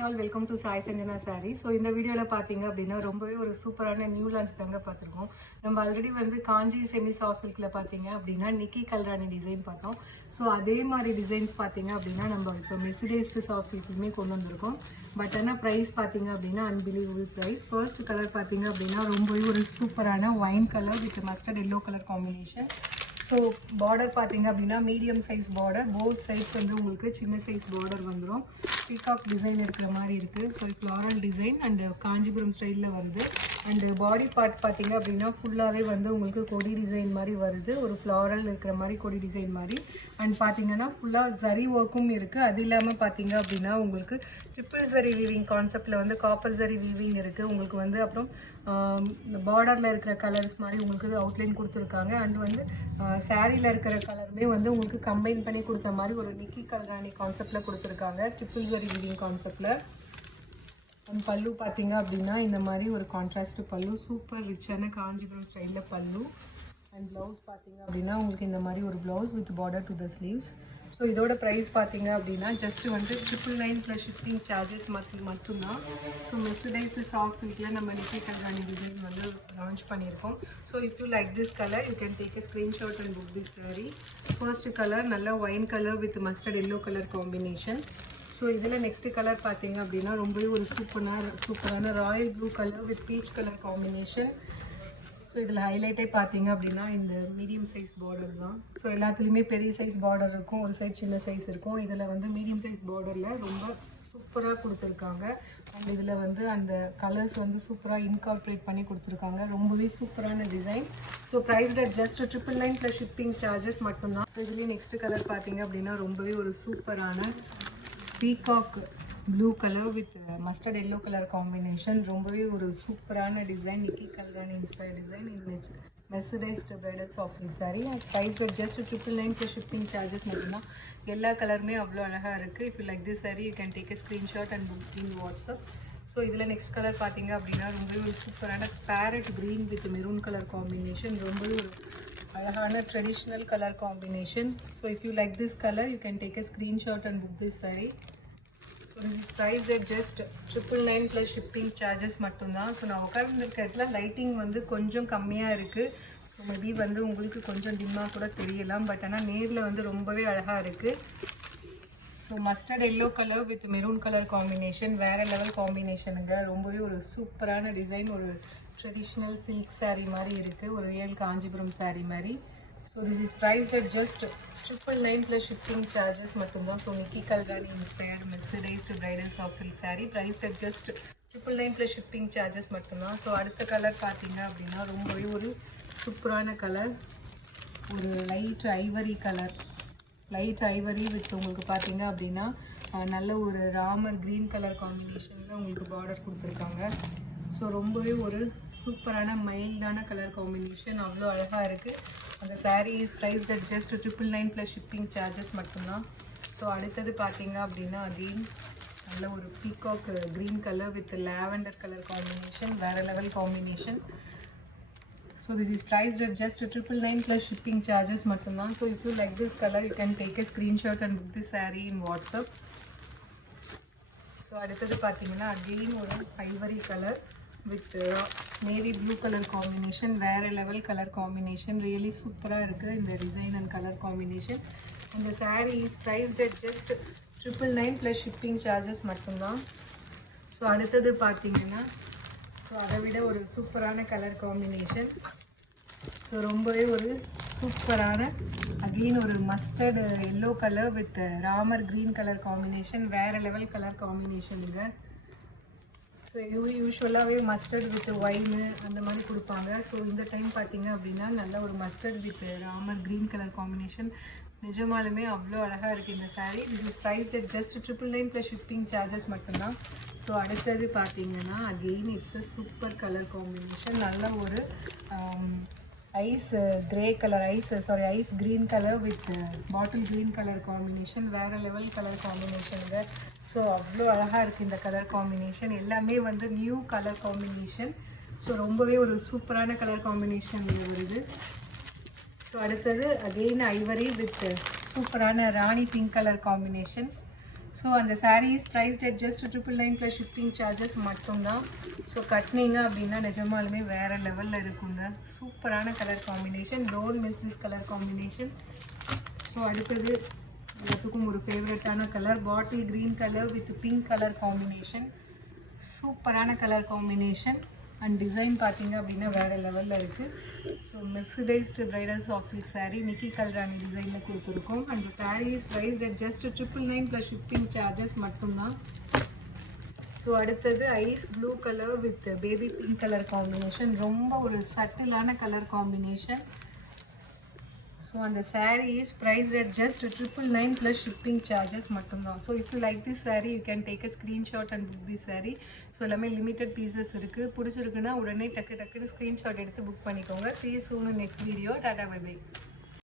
Hi all, welcome to Sai Sanjana sorry. So இந்த வீடியோவில் பார்த்தீங்க அப்படின்னா ரொம்பவே ஒரு சூப்பரான நியூ லான்ச் தாங்க பார்த்துருக்கோம். நம்ம ஆல்ரெடி வந்து காஞ்சி செமி சாஃப்ட் சில்கில் பார்த்தீங்க அப்படின்னா நிக்கி கல்ராணி டிசைன் பார்த்தோம். ஸோ அதே மாதிரி டிசைன்ஸ் பார்த்தீங்க அப்படின்னா நம்ம இப்போ மெர்சிடைஸ்டு சாஃப்ட் சில்க்லையுமே கொண்டு வந்திருக்கோம். பட் ஆனால் ப்ரைஸ் பார்த்தீங்க அப்படின்னா அன்பிலீவபிள் ப்ரைஸ். ஃபர்ஸ்ட் கலர் பார்த்தீங்க அப்படின்னா ரொம்பவே ஒரு சூப்பரான wine colour with mustard yellow colour combination. So border பார்த்தீங்க அப்படின்னா medium size border, both size வந்து உங்களுக்கு சின்ன சைஸ் பார்டர் வந்துடும். பீகாக் டிசைன் இருக்கிற மாதிரி இருக்குது. So floral design and Kanchipuram ஸ்டைலில் வருது. அண்டு பாடி பார்ட் பார்த்தீங்க அப்படின்னா ஃபுல்லாகவே வந்து உங்களுக்கு கொடி டிசைன் மாதிரி வருது, ஒரு ஃப்ளாரல் இருக்கிற மாதிரி கொடி டிசைன் மாதிரி. அண்ட் பார்த்தீங்கன்னா ஃபுல்லாக ஜரி ஒர்க்கும் இருக்குது. அது இல்லாமல் பார்த்தீங்க அப்படின்னா உங்களுக்கு ட்ரிப்பிள் ஜரி வீவிங் கான்செப்டில் வந்து காப்பர் ஜரி வீவிங் இருக்குது உங்களுக்கு வந்து. அப்புறம் பார்டரில் இருக்கிற கலர்ஸ் மாதிரி உங்களுக்கு அவுட்லைன் கொடுத்துருக்காங்க. அண்ட் வந்து சாரியில் இருக்கிற கலருமே வந்து உங்களுக்கு கம்பைன் பண்ணி கொடுத்த மாதிரி ஒரு நிக்கி கல்ராணி கான்செப்டில் கொடுத்துருக்காங்க, ட்ரிப்பிள் ஜரி வீவிங் கான்செப்டில். அண்ட் பல்லு பார்த்தீங்க அப்படின்னா இந்த மாதிரி ஒரு கான்ட்ராஸ்ட் பல்லு, சூப்பர் ரிச்சான காஞ்சிபுரம் ஸ்டைலில் பல்லு. அண்ட் ப்ளவுஸ் பார்த்தீங்க அப்படின்னா உங்களுக்கு இந்த மாதிரி ஒரு blouse with border to the sleeves. So இதோட ப்ரைஸ் பார்த்தீங்க அப்படின்னா ஜஸ்ட்டு வந்து 999 ப்ளஸ் ஷிப்பிங் சார்ஜஸ் மட்டும்தான். ஸோ மெர்சிடைஸ்டு சாஃப்ட் சில்கில் நம்ம நிக்கி கல்ராணி டிசைன் வந்து லான்ச் பண்ணியிருக்கோம். So if you like this colour you can take a screenshot and book this saree. First colour நல்ல wine colour with mustard yellow colour combination. So இதில் next colour பார்த்தீங்க அப்படின்னா ரொம்பவே ஒரு சூப்பரான royal blue colour with peach colour combination. So இதில் ஹைலைட்டே பார்த்தீங்க அப்படின்னா இந்த மீடியம் சைஸ் பார்டர் தான். ஸோ எல்லாத்துலேயுமே பெரிய சைஸ் பார்டர் இருக்கும், ஒரு சைஸ் சின்ன சைஸ் இருக்கும். இதில் வந்து மீடியம் சைஸ் பார்டரில் ரொம்ப சூப்பராக கொடுத்துருக்காங்க. அண்ட் இதில் வந்து அந்த கலர்ஸ் வந்து சூப்பராக இன்கார்பரேட் பண்ணி கொடுத்துருக்காங்க. ரொம்பவே சூப்பரான design. So price at just 999 plus shipping charges மட்டும்தான். ஸோ இதுலேயே நெக்ஸ்ட்டு கலர் பார்த்தீங்க அப்படின்னா ரொம்பவே ஒரு சூப்பரான peacock blue colour with mustard yellow colour combination. ரொம்பவே ஒரு சூப்பரான design, Nikki Galrani inspire design in mercerised bridal soft silk saree. Price just 999 plus shipping charges மட்டும்தான். எல்லா கலருமே அவ்வளோ அழகாக இருக்குது. If you like this saree you can take a screenshot and book in WhatsApp. So இதில் நெக்ஸ்ட் கலர் பார்த்தீங்க அப்படின்னா ரொம்பவே ஒரு சூப்பரான farad green with maroon colour combination. ரொம்பவே ஒரு அழகான traditional colour combination. So if you like this colour you can take a screenshot and book this sorry. This is priced at just 999 plus shipping charges மட்டும்தான். So நான் உட்கார்ந்துருக்க இடத்துல lighting வந்து கொஞ்சம் கம்மியாக இருக்குது. ஸோ மேபி வந்து உங்களுக்கு கொஞ்சம் டிம்மாக கூட தெரியலாம், பட் ஆனால் நேரில் வந்து ரொம்பவே அழகாக இருக்குது. So mustard yellow colour with maroon colour combination, வேறு லெவல் காம்பினேஷனுங்க. ரொம்பவே ஒரு சூப்பரான டிசைன், ஒரு ட்ரெடிஷ்னல் சில்க் சாரீ மாதிரி இருக்குது, ஒரு ரியல் காஞ்சிபுரம் சாரீ மாதிரி. So this is priced at just 999 plus shipping charges மட்டும்தான். So Nikki Galrani inspired mercerised bridal soft silk saree priced at just 999 plus shipping charges மட்டும்தான். ஸோ அடுத்த கலர் பார்த்தீங்க அப்படின்னா ரொம்பவே ஒரு சூப்பரான கலர், ஒரு light ivory colour, light ivory with உங்களுக்கு பார்த்தீங்க அப்படின்னா நல்ல ஒரு ராமர் க்ரீன் கலர் காம்பினேஷனில் உங்களுக்கு பார்டர் கொடுத்துருக்காங்க. ஸோ ரொம்பவே ஒரு சூப்பரான மைல்டான கலர் காம்பினேஷன், அவ்வளோ அழகாக இருக்குது. அந்த saree is priced at just 999 plus shipping charges மட்டும்தான். ஸோ அடுத்தது பார்த்தீங்க அப்படின்னா அகெயின் நல்ல ஒரு peacock green colour with lavender colour combination, வேறு level combination. So this is priced at just 999 plus shipping charges மட்டும்தான். So if you like this colour you can take a screenshot and book this saree in WhatsApp. So அடுத்தது பார்த்தீங்கன்னா again ஒரு ivory colour with navy blue colour combination, வேறு level colour combination, really சூப்பராக இருக்குது இந்த design and colour combination. இந்த sari is priced at just 999 plus shipping charges மட்டும்தான். So அடுத்தது பார்த்தீங்கன்னா ஸோ அதை விட ஒரு சூப்பரான கலர் காம்பினேஷன். ஸோ ரொம்பவே ஒரு சூப்பரான அகெயின் ஒரு mustard yellow colour with Ramar green colour combination, வேறு லெவல் கலர் காம்பினேஷனுங்க. ஸோ யூஸ்வலாகவே மஸ்டர்ட் வித் ஒயின் அந்த மாதிரி கொடுப்பாங்க. ஸோ இந்த டைம் பார்த்தீங்க அப்படின்னா நல்ல ஒரு mustard with Ramar green colour combination. நிஜமாலுமே அவ்வளோ அழகாக இருக்குது இந்த sari. This is priced at just 999 plus shipping charges மட்டும்தான். ஸோ அடுத்தது பார்த்தீங்கன்னா again it's a super colour combination, நல்ல ஒரு ice grey colour ice green colour with bottle green colour combination, வேறு லெவல் கலர் காம்பினேஷனுங்க. ஸோ அவ்வளோ அழகாக இருக்குது இந்த கலர் காம்பினேஷன். எல்லாமே வந்து நியூ கலர் காம்பினேஷன். ஸோ ரொம்பவே ஒரு சூப்பரான கலர் காம்பினேஷன் வருது. ஸோ அடுத்தது அகெயின் ஐவரி வித் சூப்பரான Rani pink colour combination. So அந்த saree is priced at just 999 plus shipping charges மட்டும்தான். ஸோ கட்டினீங்க அப்படின்னா நிஜமாலுமே வேறு லெவலில் இருக்குங்க. சூப்பரான colour combination. Don't miss this colour combination. So அடுத்தது எல்லாத்துக்கும் ஒரு ஃபேவரட்டான colour bottle green colour with pink colour combination. சூப்பரான கலர் காம்பினேஷன் அண்ட் டிசைன் பார்த்தீங்க அப்படின்னா வேறு லெவலில் இருக்குது. So mercerised bridal soft silk saree Nikki Galrani டிசைனில் கொடுத்துருக்கோம். அந்த saree is priced at just 999 plus shipping charges மட்டும்தான். ஸோ அடுத்தது ice blue colour with baby pink colour combination. ரொம்ப ஒரு சட்டிலான கலர் காம்பினேஷன். ஸோ அந்த saree is priced at just 999 plus shipping charges மட்டும்தான். So if you like this saree you can take a screenshot and book this saree. So எல்லாமே limited pieces இருக்குது. பிடிச்சிருக்குன்னா உடனே டக்குன்னு ஸ்க்ரீன்ஷாட் எடுத்து புக் பண்ணிக்கோங்க. See you soon in next video. Tata bye by.